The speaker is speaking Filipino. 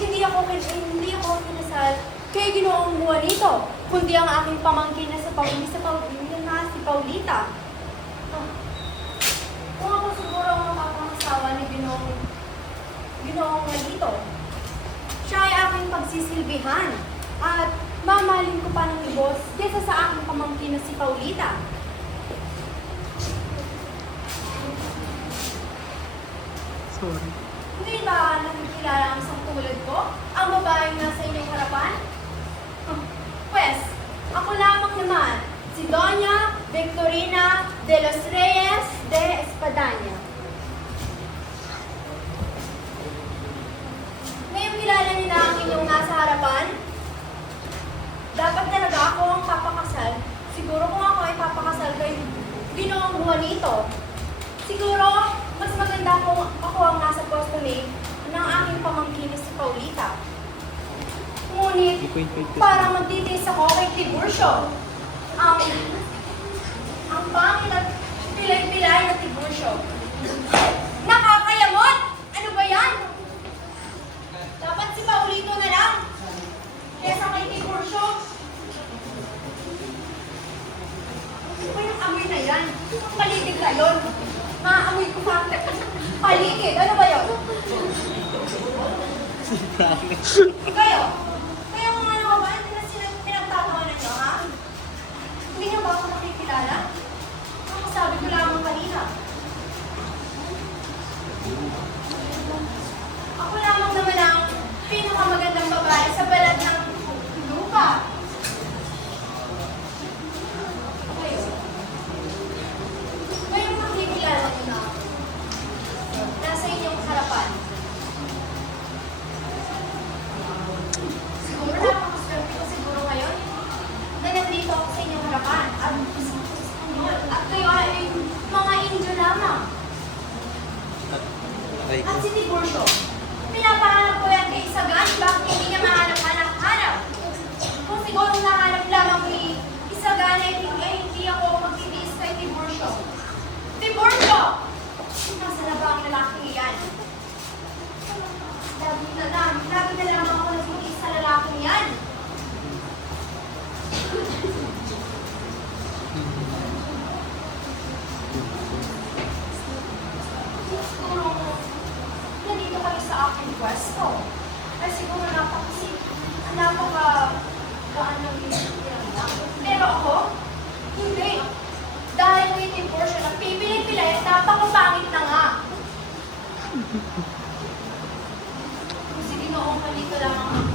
Hindi ako kinasal kay Ginoong Juanito, kundi ang aking pamangkin na si Paulita. Ah, kung ako siguro ang mapapangasawa ni Ginoong Juanito, siya ay aking pagsisilbihan at mamahalin ko pa ng libos kesa sa aking pamangkin na si Paulita. Sorry. Hindi ba nakikilala ang isang tulad ko? Ang babaeng nasa inyong harapan? Pwes, ako lamang naman, si Doña Victorina de los Reyes de Espadaña. Ngayong kilala niyo na ang inyong nasa harapan? Dapat talaga ako ang papakasal. Siguro kung ako ay papakasal kay Ginoong Juanito. Siguro, mas maganda kung ako ang nasa pwesto ni ng aking pamangkin na si Paulita. Ngunit, parang magtitiis ako kay Tiburcio. Ang pangit at pilay-pilay na Tiburcio. Nakakayamot! Ano ba yan? Dapat si Paulito na lang. Kesa kay Tiburcio. Ano ba yung amoy na yan? Paligid na yun. Maamoy ko sa paligid. Ano ba yun? Kayo? Kayo mga ano ba? Hindi na sila pinagtatawanan nyo, ha? Hindi nyo ba ako nakikilala? Ang sabi ko lamang kanina. Ako lamang naman ang pinakamagandang babae sa balat ng lupa. Kayo? Ngayong makikilala nyo na ako. Nasa inyong harapan. Siguro napakaswerte ko siguro ngayon na nandito ako sa inyong harapan. At kayo ay mga Indio lamang. At si Tiburcio, pinapahanap ko yan kay Isagan, bakit hindi niya mahanap-hanap? Kung siguro nahanap lamang ni Isagan ay hindi ako magtitiis kay Tiburcio. Tiburcio! Nasa na ba ang lalaking iyan? Lagi na lamang ako nagtitiis sa lalaking iyan. Siguro, nandito kami sa aking pwesto. Ay siguro napaka-gaan ng isipin lang. Pero ako, hindi. Dahil waiting portion ang pipili-pili at napakapangit na nga. Kung sige noong kalito lang ang